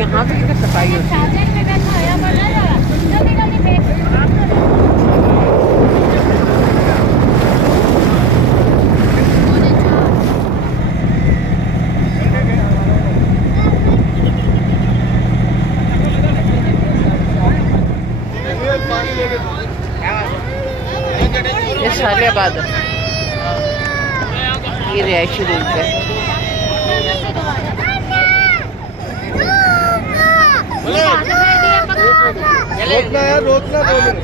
यहाँ पे कितनी सफाई होती है। ये सालियाबाद है, ये रिहायशी रूम है। रोकना यार, रोकना 2 मिनट।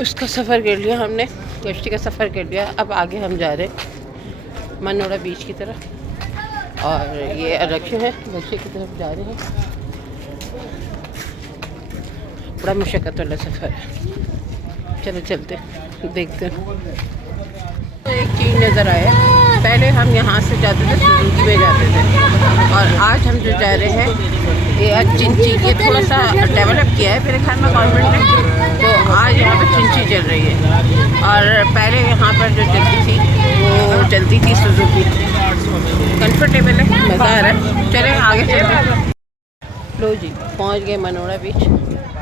उसका सफ़र कर लिया हमने, कश्ती का सफ़र कर लिया। अब आगे हम जा रहे हैं मनोड़ा बीच की तरफ, और ये रखे हैं बच्चे की तरफ जा रहे हैं। बड़ा मुशक्क़त वाला सफ़र है। चलो चलते देखते हैं। तो एक चीज़ नज़र आया, पहले हम यहाँ से जाते थे सुजुकी में जाते थे, और आज हम जो जा रहे हैं ये चिंची, ये थोड़ा सा डेवलप किया है मेरे ख्याल में गवर्नमेंट ने। तो आज यहाँ पर चिंची चल रही है, और पहले यहाँ पर जो चलती थी वो चलती थी सुजुकी। कंफर्टेबल है, मज़ा आ रहा है। चले आगे चलते हैं। लो जी, पहुँच गए मनोड़ा बीच,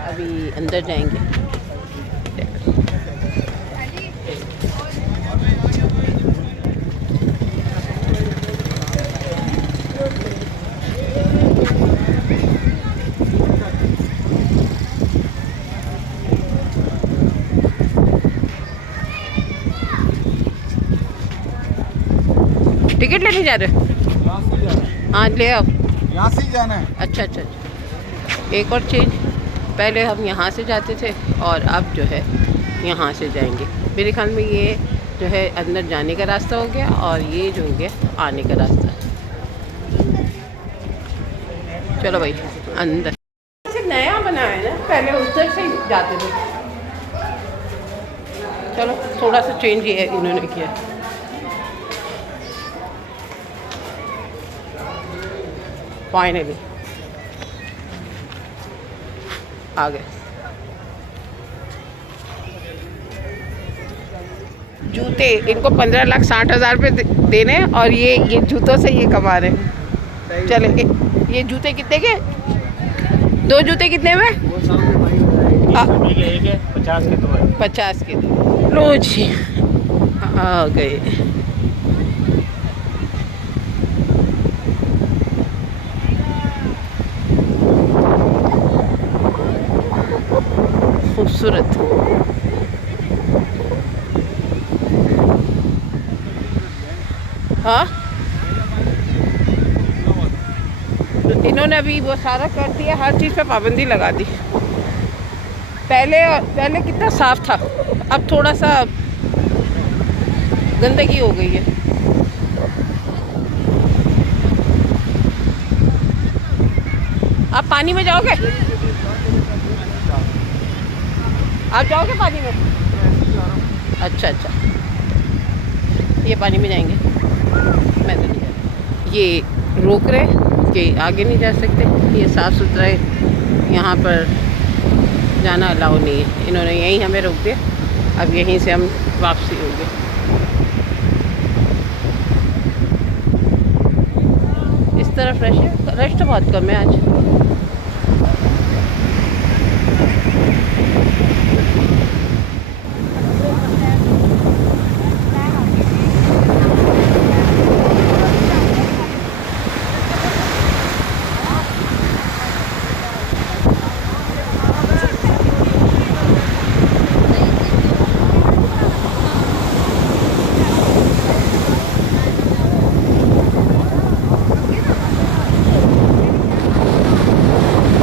अभी अंदर जाएंगे। टिकट लेने जा रहे हो? हाँ ले आओ, यहाँ से ही जाना है। अच्छा अच्छा अच्छा। एक और चीज़, पहले हम यहाँ से जाते थे और अब जो है यहाँ से जाएंगे। मेरे ख्याल में ये जो है अंदर जाने का रास्ता हो गया, और ये जो हो गया आने का रास्ता। चलो भाई अंदर। ऐसे नया बना है ना, पहले उधर से जाते थे। चलो थोड़ा सा चेंज ये इन्होंने किया। फाइनली आ गए। जूते इनको 15,60,000 रुपये देने, और ये जूतों से ये कमा रहे हैं। चले ये जूते कितने के? 2 जूते कितने में? 50 के 2 है। 50 के 2। लो जी आ गए। खूबसूरत। हाँ तो इन्होंने अभी वो सारा कर दिया, हर चीज़ पे पाबंदी लगा दी। पहले कितना साफ था, अब थोड़ा सा गंदगी हो गई है। आप पानी में जाओगे? आप जाओगे पानी में? अच्छा अच्छा, ये पानी में जाएंगे। मैं तो नहीं जाती। ये रोक रहे कि आगे नहीं जा सकते, ये साफ़ सुथरा है, यहाँ पर जाना अलाउ नहीं है। इन्होंने यहीं हमें रोक दिया, अब यहीं से हम वापसी होंगे। इस तरफ रश तो बहुत कम है आज।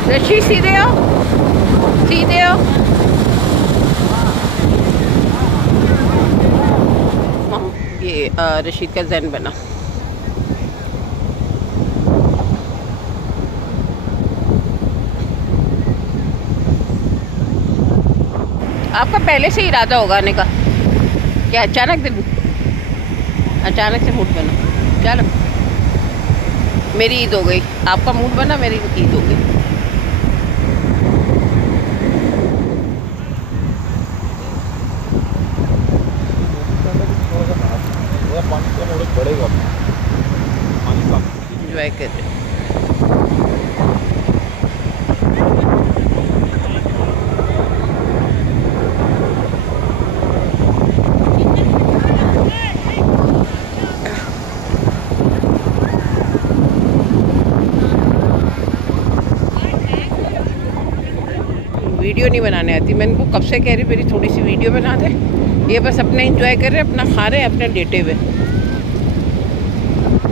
रशी सीधे आओ, सीधे आओ। ये रशीद का जैन बना। आपका पहले से इरादा होगा आने का, क्या अचानक से मूड बना? चलो मेरी ईद हो गई, आपका मूड बना, मेरी ईद हो गई। बढ़ेगा पानी का। एंजॉय कर रहे हैं। वीडियो नहीं बनाने आती, मैं इनको कब से कह रही मेरी थोड़ी सी वीडियो बना दे। ये बस अपना एंजॉय कर रहे हैं, अपना खा रहे हैं, अपने लेटे हुए,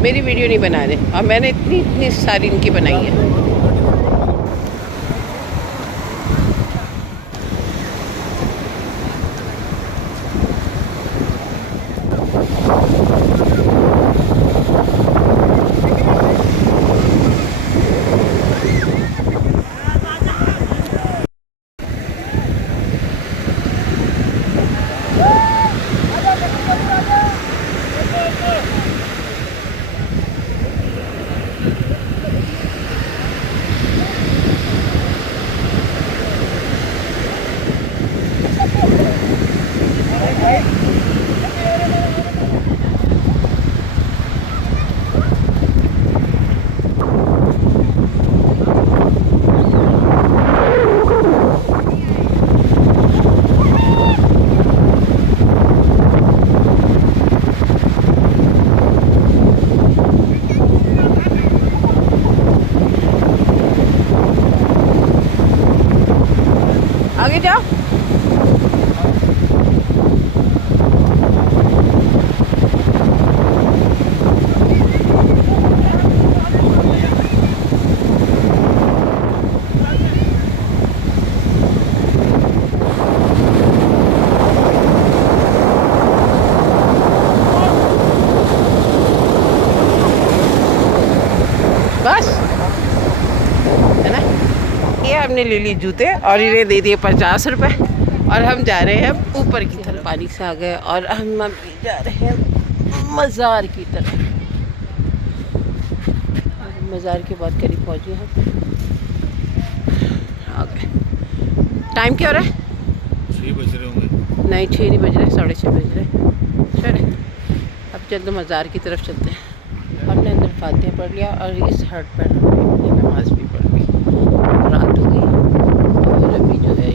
मेरी वीडियो नहीं बना रहे। और मैंने इतनी इतनी सारी इनकी बनाई है। आगे जाओ। बस है ना। ये हमने ले ली जूते और इन्हें दे दिए 50 रुपये और हम जा रहे हैं ऊपर की तरफ। पानी से आ गए और हम अभी जा रहे हैं मज़ार की तरफ। मज़ार के बाद करीब पहुँचे हम, आ गए। टाइम क्या हो रहा है? 6 बज रहे होंगे। नहीं 6 नहीं बज रहे, 6:30 बज रहे। चले अब चलते मज़ार की तरफ चलते हैं। हमने अंदर फातिहा पढ़ लिया और इस हट पर हमने नमाज़ भी पढ़ ली। रात हो गई और अभी जो है